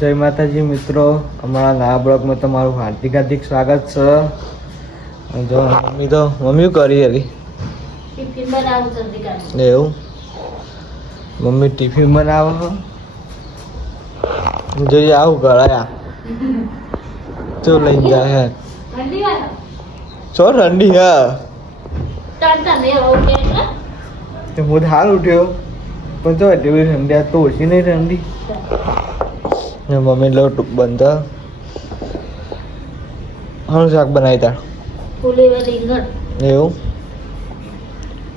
જય માતાજી મિત્રો. અમારા નવા બ્લોગમાં તમારું હાર્દિક હાર્દિક સ્વાગત છે. જો મમ્મી તો મમ્મી કરી હતી? એવું? મમ્મી ટિફિન બનાવો જોઈએ આવું કરાયા ચો લઈને જાય હે. ચો ઠંડી હે. તે હું હાલ ઉઠ્યો. પણ તો એટલી બધી ઠંડી આ તો ઓછી નહીં ઠંડી. ને મમ્મી લોટ બનતા ઘણું શાક બનાવી તાર. એવું?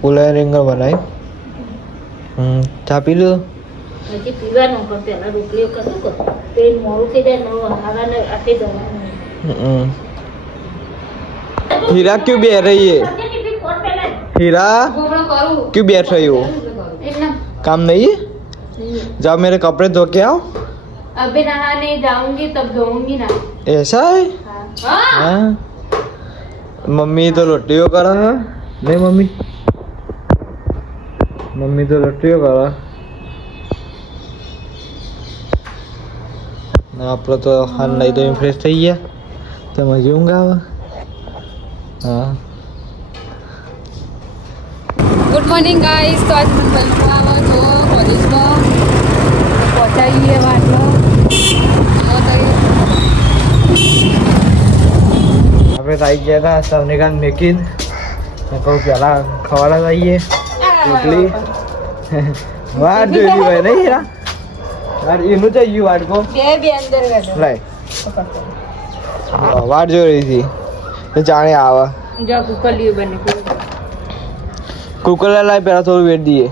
પુલા રીંગણ બનાવી હમ ચા પી લીધું? હજી પીવાનું પણ પહેલાં રોટલીઓ કશું કર. क्यों बैठ रही काम नहीं है मेरे कपड़े धो आओ अभी नहाने जाऊंगी तब धोऊंगी ना ऐसा है हाँ हाँ मम्मी तो रोटियों करा है नहीं मम्मी मम्मी तो रोटियों करा ને આપણે તો હાલ નહીં તો ફ્રેશ થઈ ગયા તમે ઊંઘ આવે હા ગુડ મોર્નિંગ ગાઈસ તો આજ મલમાં જો કોલેજમાં આપણે આવી ગયા હતા સવનિકાંત મેકીન કહું પહેલા ખવાડા જઈએ રોટલી વાટ જોઈ હોય નહીં હીરા યાર એનું જ ગયું ગયો લાય વાટ જોઈ રહી હતી જાણે આવા જો કુકલિયું બને કુકર લાય પહેલા થોડું વેટ દઈએ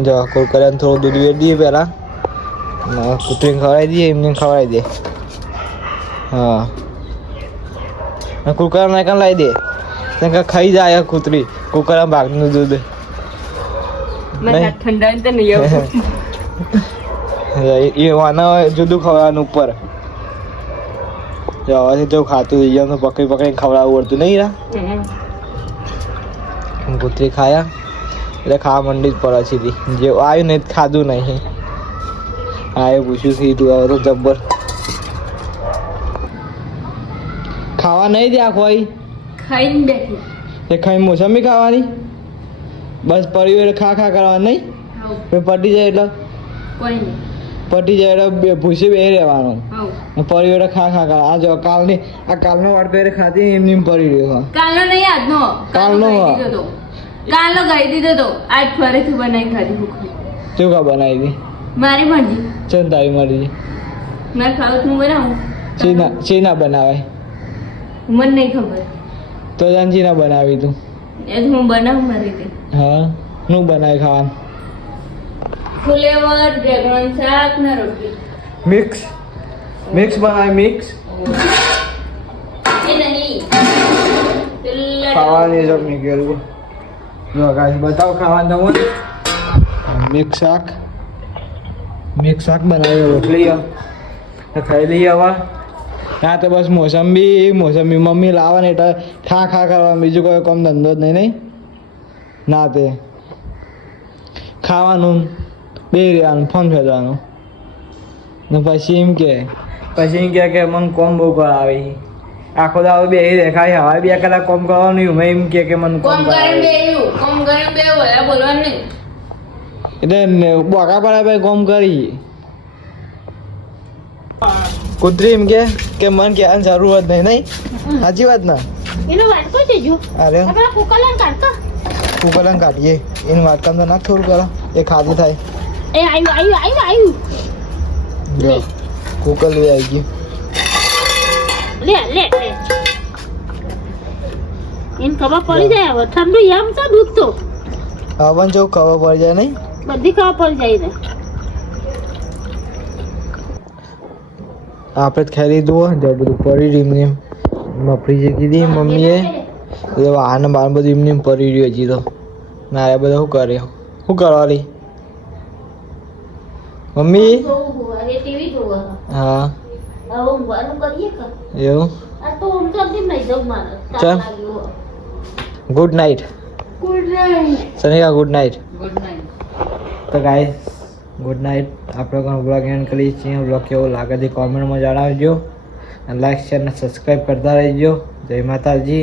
જો કુકર થોડું દૂધ વેટ દઈએ પહેલાં કૂતરીને ખવડાવી દઈએ એમને ખવડાવી દે હા. ને કુકર નાખીને લાવી દે. ત્યાં કાં ખાઈ જાય કૂતરી. કુકરમાં ભાગનું દૂધ. નહીં. ઠંડા નહીં એ વાના જુદું ખવડાવવાનું ઉપર. જો હવેથી તો ખાતું થઈ ગયું પકડી પકડીને ખવડાવવું પડતું. નહીં રા? કૂતરી ખાયા. એટલે ખાવા માંડી જ પડે સીધી. જે આવ્યું ને એ ખાધું નહીં. હા એ પૂછ્યું સીધું હવે તો જબ્બર. ખાવા નહીં દે ખોઈ ખાઈને બેઠી. એ ખાઈ મોસંબી ખાવાની? બસ પરિવાર ખા ખા કરવા નહીં? પટી જાય એટલે? પટી જાય એટલે ભૂસી બે રહેવાનું. પડ્યું પરિવાર ખા ખા કરવા. આ જો કાલની આ કાલનો વાટકો પહેરે ખાતી એમની એમ પડી રહ્યો કાલનો નહીં આજનો. કાલનો. કાલનો ગઈ દીધો તો. આજ ફરીથી બનાવી ખાધી શું કા બનાવી હતી મારી મરજી. ચંદ તારી મરજી. મેં ખાવું તું બનાવું. ચીના ચીના બનાવાય. મને નહીં ખબર. તો જાનજી ના બનાવી તું. એ તો હું બનાવું મારી રીતે. હા હું બનાવી ખાવાનું. ફુલેવર ડ્રેગન શાક ને રોટલી. મિક્સ. મિક્સ બનાવી મિક્સ. ખાવાની સબ નીકળ્યું જો ગાઈસ બતાવો ખાવાનું તમને. મિક્સ શાક. મિક્સ શાક બનાવી રોટલી ખાઈ લઈએ હવે. ના તો બસ મોસંબી મોસંબી મમ્મી લાવે ને એટલે ખા ખા કરવા બીજું કોઈ કામ ધંધો જ નહીં નહીં? ના તે. ખાવાનું બે રહેવાનું ફોન ફેરવાનું. ને પછી એમ કે પછી એમ કે કે મને કોમ બહુ કરાવે આખો દાવો બે દેખાય હવે બે કલાક કોમ કરવાનું હું એમ કે કે મને કોમ કરે બેયું કોમ કરે બે બોલવાનું નહીં. એટલે બોકા પડાય ભાઈ કોમ કરી. કુતરી એમ કે કે મન કે આની જરૂરત નહીં નહીં? સાચી વાત ના? એનો વાટકો છે જો. અરે. આપણે કુકલાન કાઢતો. કુકલન કાઢીએ. એન વાત કામ તો ના થોડું કરો. એ ખાધું થાય. એ આવ્યું આવ્યું આવ્યું આવ્યું જો કુકર લઈ આવી ગયું. લે લે લે. એને ખબર પડી જાય હવે. ઠંડુ એમ છે દૂધ તો. હવન જો ખબર પડી જાય નહીં? બધી ખબર પડી જાય ને. આપણે જ ખાઈ લીધું હોય જો બધું પડી રહ્યું એમને. એમ મફળી જે કીધી મમ્મીએ. એ વાહન બાર બધું એમને પડી રહ્યું હજી તો. ના એ બધા શું કરે? શું કરવાની? મમ્મી? હા. એવું? ચમ? Good night good night Sanika good night good night તો ગાય ગુડ નાઇટ આપણે પણ બ્લોગ એન્ડ કરીએ છીએ. બ્લોગ કેવો લાગે છે કોમેન્ટમાં જણાવજો. લાઈક શેર અને સબસ્ક્રાઈબ કરતા રહેજો. જય માતાજી.